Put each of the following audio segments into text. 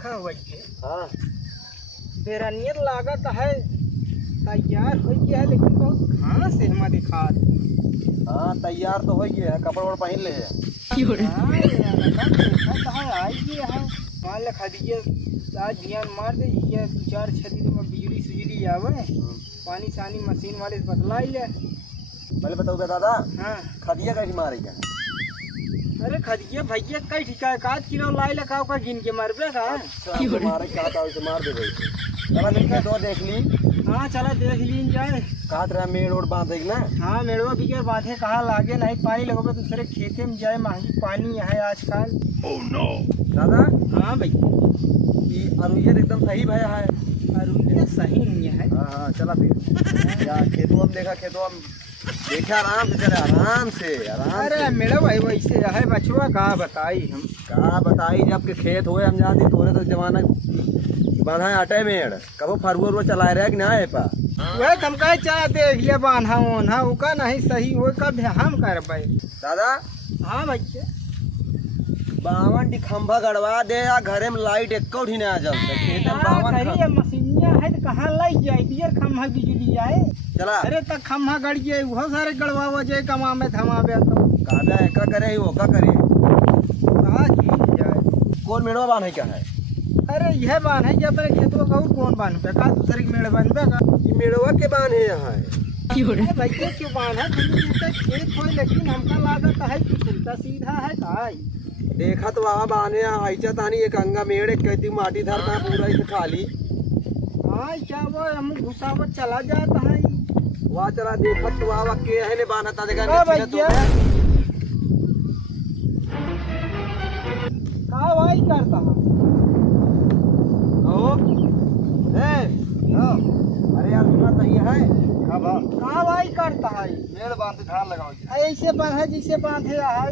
देखा वही हाँ बेरानियत लागत है तैयार हो गया है, लेकिन बहुत घास है हमारे खाद। हाँ तैयार तो हो गया है, कपड़ वपड़ पहन ले है। मान ले खदीजे आज ध्यान मार दे ये 2-4 दिन में बिजली सुजली आवे, पानी सानी मशीन वाले से बदलाई ले। पहले बताओ दादा। हाँ खदिया कैसी मारी क्या? अरे खदिया भैया कई ठिका है, 1 किलो लाई लगा का गिन के मार पे का मारे क्या था उसे मार दे गई। चला देख तो देख ली। हाँ चला देख ली जाए। कहा तेरा मेड़ और बांधेगी ना? हाँ मेड़वा बिगड़ बांधे कहाँ लागे नहीं, पानी लगोगे तो दूसरे खेते में जाए, महंगी पानी है आजकल। ओह नो दादा। हाँ भैया ये अरुइया एकदम सही भया है। अरुइया सही नहीं है। हाँ हाँ चला फिर या खेतों हम देखा, खेतों हम देखे आराम से, चले आराम से आराम। अरे मेरा भाई वैसे है बचवा, कहा बताई हम कहा बताई जब के खेत हुए हम जाते थोड़े तो जमाना बांधा आटे मेड़ कबो फरुआ चलाए रहे कि ना है पा वह तुम कहे चाह देख लिया बांधा ओन्हा उका नहीं सही हो कब हम कर पाए दादा। हाँ भैया 52 खंभा गड़वा दे या घरे में लाइट एक उठी ना जलते खेत में 52 मशीनिया है तो कहाँ लाई जाए दियर खंभा बिजली जाए। चला अरे तक खंभा गड़ जाए वो सारे गड़वा जाए कमा में थमावे तो कहा का करे वो का करे कहा की जाए। कौन मेड़वा बांधे क्या है? अरे यह बांध है या तेरे खेतों का और कौन बांध पे का दूसरे की मेड़ बांध पे का ये मेड़वा के बांधे यहाँ है। भैया क्यों बांध है खेत हो, लेकिन हमका लागत है कि उल्टा सीधा है का देखा तो वहाँ बांधे आईचा तानी एक अंगा मेड़ एक कहती माटी धरता पूरा इसे खाली। हाँ क्या वो हम घुसावत चला जाता है वहाँ चला देखा तो वहाँ के है ने बांधा था देखा कहा भाई करता है। अरे यार सुना सही है कहा भाई करता है मेड़ बांधे धान लगाओ ऐसे बांधा जैसे बांधे है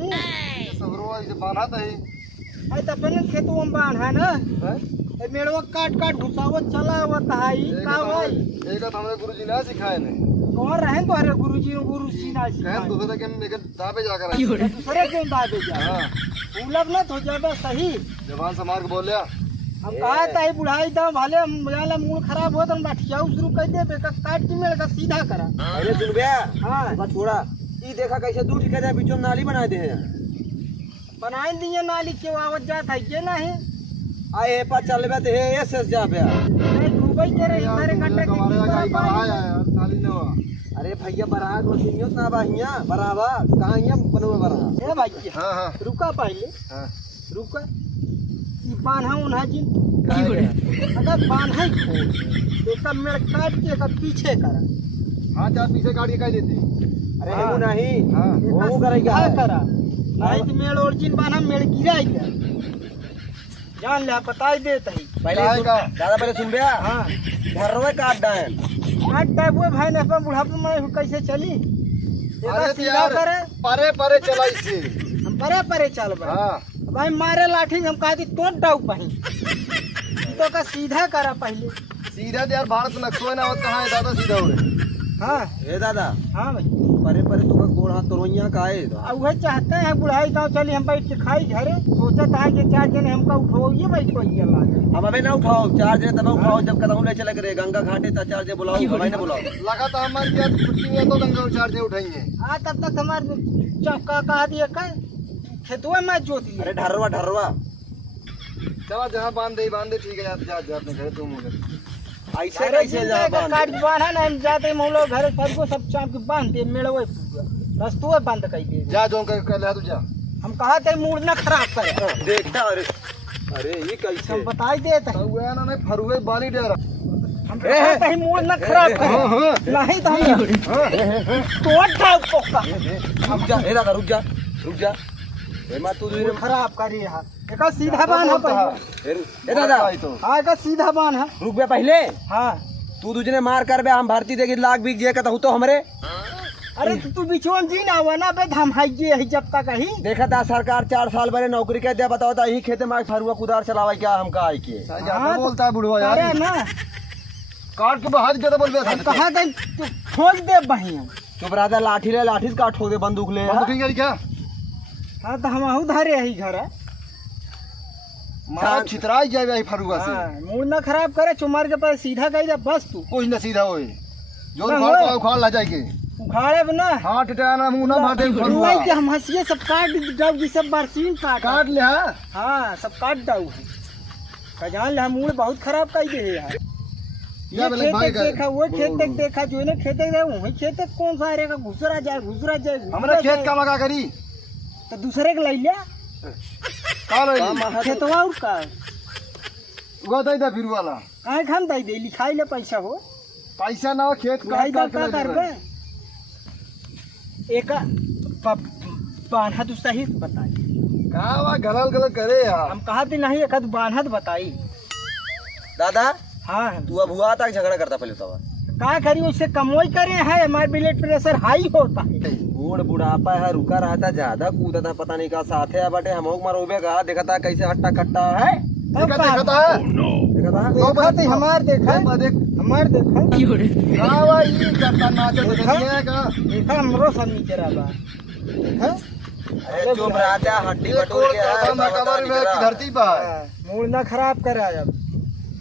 सबरो ऐसे बांधा ही तो अपने खेतों में बांधा ना मेड़वा काट काट घुसावत चला होता है का भाई एक हमरे गुरुजी ने सिखाए ने कौन रहे तो अरे गुरुजी ना सिखाए दूसरे के लेकर दाबे जाकर दूसरे के दाबे जा। हां उलग ना तो जाबे सही जवान समार के बोलिया हम कहा था बुढ़ाई था भाले मुझे मूड खराब हो तो बैठिया शुरू कर दे बेका काट के मेरे का सीधा करा। अरे सुन बे हां बस छोड़ा ई देखा कैसे दूर ठिका जाए बीचों नाली बना दे हैं बनाई दिए नाली के आवत जात है ये नहीं आए पा चलबे तो हे एस जा बे नहीं डूबई के रे सारे कट्टे नाली ने अरे भैया बरात मशीनियों ना बाहिया बराबर कहां ये बनवे बरा ए भाई। हां हां रुका पहले हां रुका ई बांधा उन्हा जी अगर बांधा ही तो सब मेरे काट के का पीछे करा। हां जा पीछे काट के कह देती अरे वो नहीं हां वो करेगा करा नहीं तो मेड़ ओरिजिन बांधा मेड़ गिराएगा जान ले बताई देता है पहले दादा पहले सुन बे। हां घरवे काट डाए काट दे वो भाई ने अपन बुढ़ापा में कैसे चली अरे सीधा करे परे परे चलाई से हम परे परे चल भाई। हां भाई मारे लाठी हम कहती तोड़ डाउ पही तो का सीधा करा पहले सीधा यार भारत नक्शो ना होता है दादा सीधा हो हां ए दादा। हां भाई परे परे तो गोड़ हाथ तोरोइया का है अब वह चाहते हैं बुढ़ाई गाँव चली हम बैठ के खाई घरे सोचता है कि 4 जने हमका उठाइए भाई कोई ये लागे हम अबे ना उठाओ 4 जने तब उठाओ जब कदम ले चले करे गंगा घाटे ता 4 जने बुलाओ भाई ने बुलाओ लगा तो हमारी क्या छुट्टी में तो गंगा 4 जने उठाएंगे। हां तब तक हमारे चक्का कहा दिया का खेतवा में जोती अरे ढरवा ढरवा चला जहां बांध दे ठीक है जा जा अपने घर तुम ऐसे कैसे जा बांध काट बांधा ना हम जाते मौलो घर सबको सब चाप के बांध दे मेड़वे रस्तुए बंद कर दे जा जो कर ले तू जा हम कहा थे मूड ना खराब करे देखता अरे अरे ये कैसे हम बताई देते हुआ ना नहीं फरुए बाली डर हम कहते हैं मूड ना खराब करे नहीं तो हम तोड़ डाल पोका रुक जा ए दादा रुक जा ए मा तू खराब करी है एका सीधा बांध है पहले ए दादा हां एका सीधा बांध है रुक बे पहले। हां तू दूसरे मार कर बे हम भारती देगी लाख बिक जे कहता हूं तो हमरे अरे तू बिछोन जी ना हुआ ना बे हम हाई जे है जब तक ही देखा था सरकार 4 साल पहले नौकरी के दे बताओ था यही खेते में फरुआ कुदार चलावा क्या हमका आई के बोलता है बुढ़वा यार अरे ना काट के बाहर ज्यादा बोल बे कहां गई तू ठोक दे बहिया चुप रहा लाठी ले लाठी से काट ठोक दे बंदूक ले बंदूक क्या हां तो हम आहू धारे ही घर मां छितराई जाए भाई फरुआ से। हाँ, मूड ना खराब करे, चुमार के पास सीधा कही जा बस तू कुछ न सीधा होए जो ना उखाड़ होए। उखाड़ ला जाएगी। उखाड़े बना हाँ टिटाना मुंह ना मार दे फरुआ। नहीं कि हम हंसिए सब काट दाऊ जी, सब बरसीन काट ले। हाँ हाँ सब काट दाऊ है खजान ले, मूड बहुत खराब कर दे यार। ये क्या बोले खेत भाई तक देखा, वो खेत तक देखा, जो ने खेत तक वही खेत तक कौन सा रहेगा, घुसरा जाए घुसरा जाए हमरा खेत का मगा करी तो दूसरे के ले लिया का ले खेतवा और का उगा दई दा फिर वाला काहे खान दई दे, लिखाई ले पैसा हो, पैसा ना हो खेत उड़ाई दा का ले करबे एक बान्हा तू सही बताई। का वा गलल गलल करे यार। हम कहा थे नहीं, एक बान्हा बताई। दादा हाँ तू अब हुआ तक झगड़ा करता पहले तो का करी, उससे कमोई करे है, हमारे ब्लड प्रेशर हाई होता है। बूढ़ बुढ़ापा है, रुका रहता, ज्यादा कूदा था, पता नहीं का साथ है बटे हम मरोबे का देखा था कैसे हट्टा कट्टा है। तब का देखा थे हमार देखा हमार देखा देखा हमरो सब नीचे रहा देखा। अरे चुप रहा था, हड्डी बटोर के धरती पर मूड ना खराब करे अब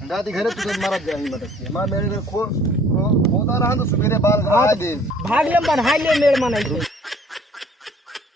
दादी घरे तुझे मारा जाएगी मदद मां मेरे को खोदा रहा तो सवेरे बाल दे भाग ले बन्हाई ले मेड़ मनाई